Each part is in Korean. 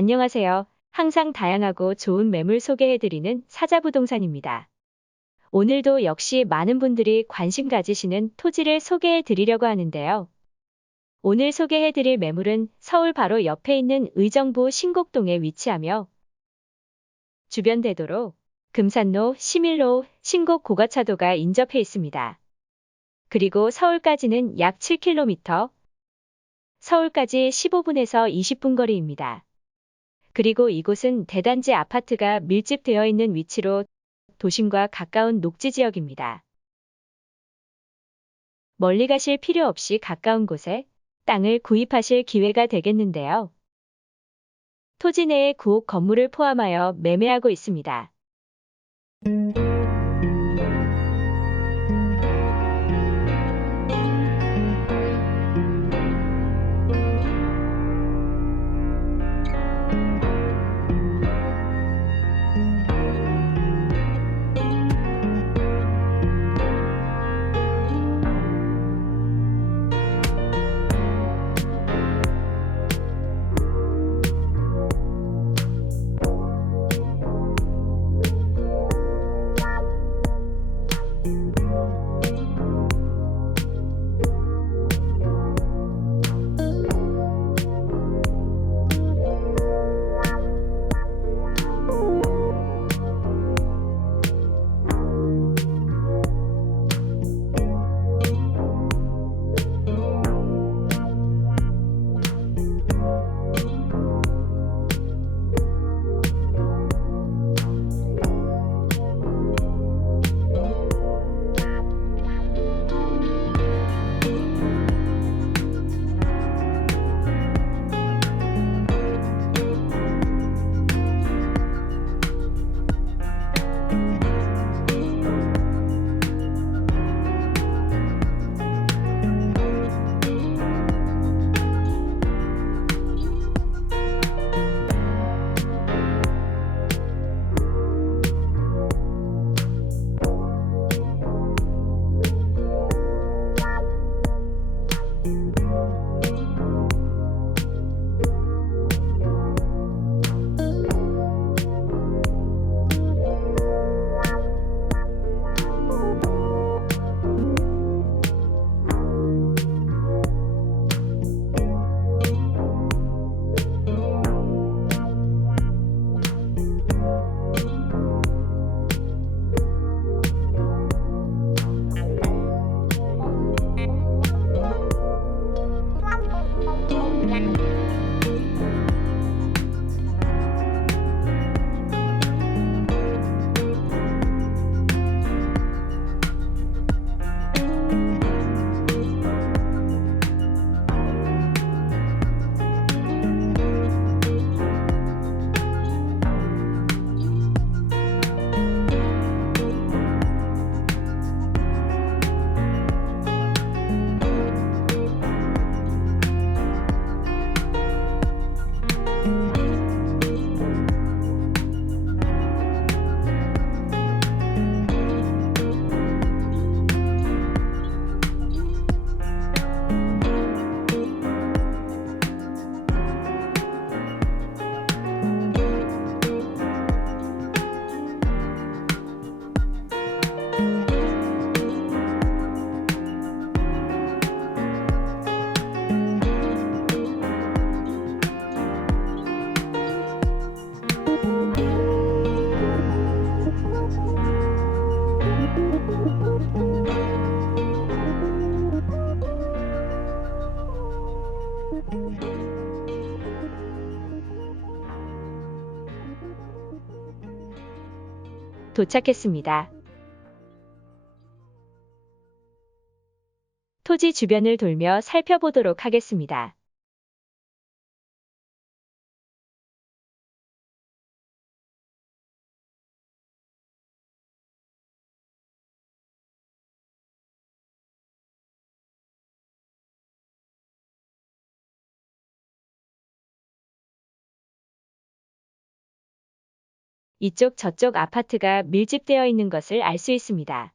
안녕하세요. 항상 다양하고 좋은 매물 소개해드리는 사자부동산입니다. 오늘도 역시 많은 분들이 관심 가지시는 토지를 소개해드리려고 하는데요. 오늘 소개해드릴 매물은 서울 바로 옆에 있는 의정부 신곡동에 위치하며 주변 대도로 금산로, 시밀로, 신곡 고가차도가 인접해 있습니다. 그리고 서울까지는 약 7km, 서울까지 15분에서 20분 거리입니다. 그리고 이곳은 대단지 아파트가 밀집되어 있는 위치로 도심과 가까운 녹지 지역입니다. 멀리 가실 필요 없이 가까운 곳에 땅을 구입하실 기회가 되겠는데요. 토지 내에 구옥 건물을 포함하여 매매하고 있습니다. 도착했습니다. 토지 주변을 돌며 살펴보도록 하겠습니다. 이쪽 저쪽 아파트가 밀집되어 있는 것을 알 수 있습니다.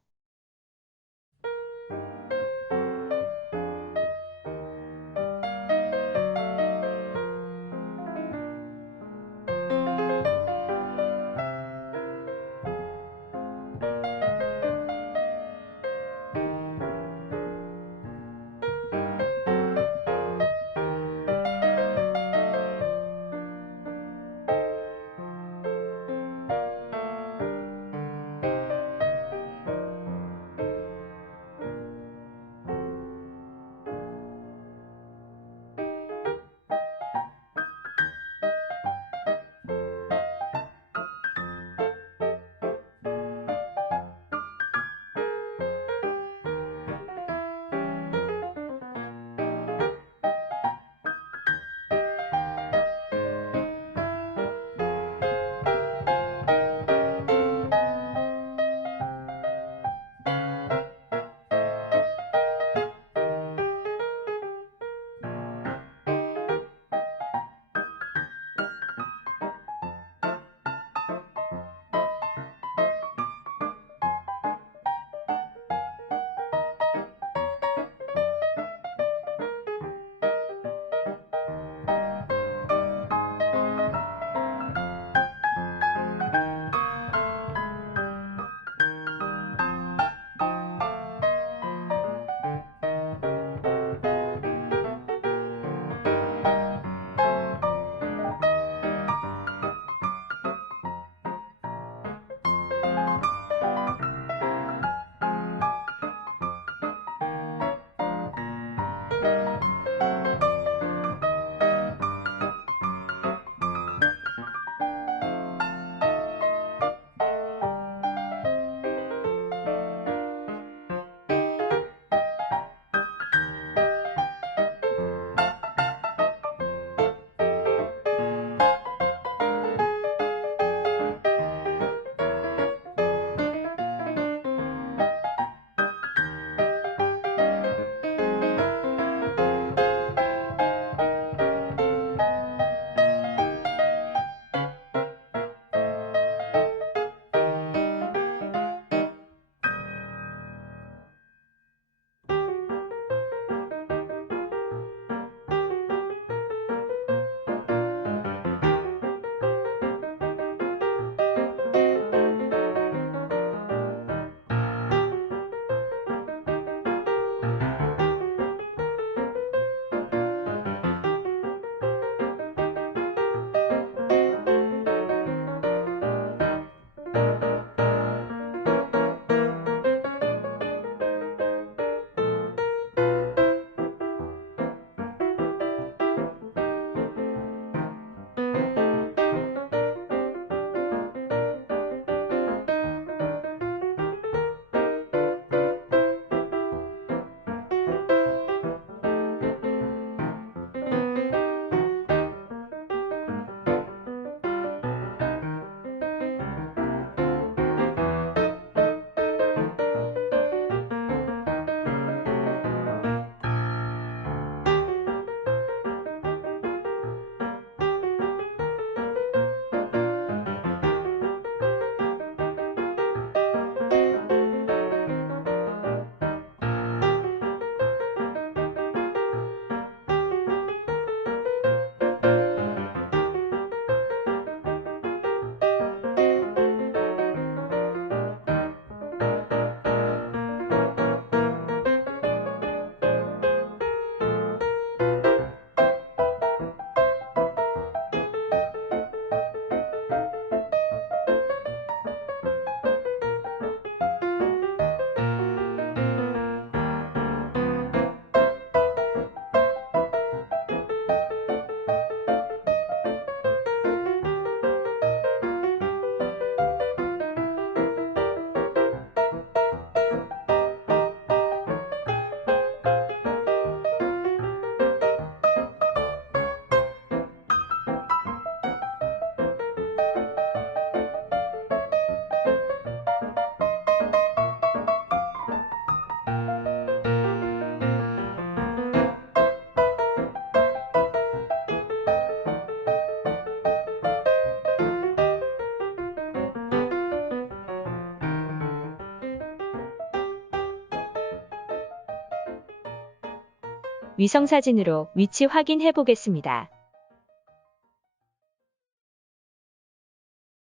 위성사진으로 위치 확인해 보겠습니다.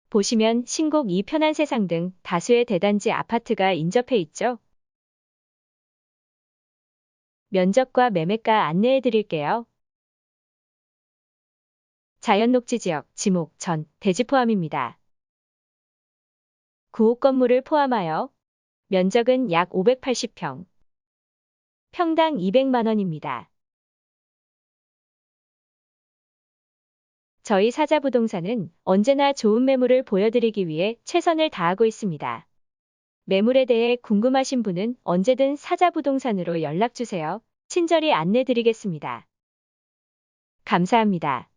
보시면 신곡 이 편한 세상 등 다수의 대단지 아파트가 인접해 있죠. 면적과 매매가 안내해 드릴게요. 자연녹지 지역, 지목, 전, 대지 포함입니다. 구옥 건물을 포함하여 면적은 약 580평, 평당 200만원입니다. 저희 사자부동산은 언제나 좋은 매물을 보여드리기 위해 최선을 다하고 있습니다. 매물에 대해 궁금하신 분은 언제든 사자부동산으로 연락주세요. 친절히 안내드리겠습니다. 감사합니다.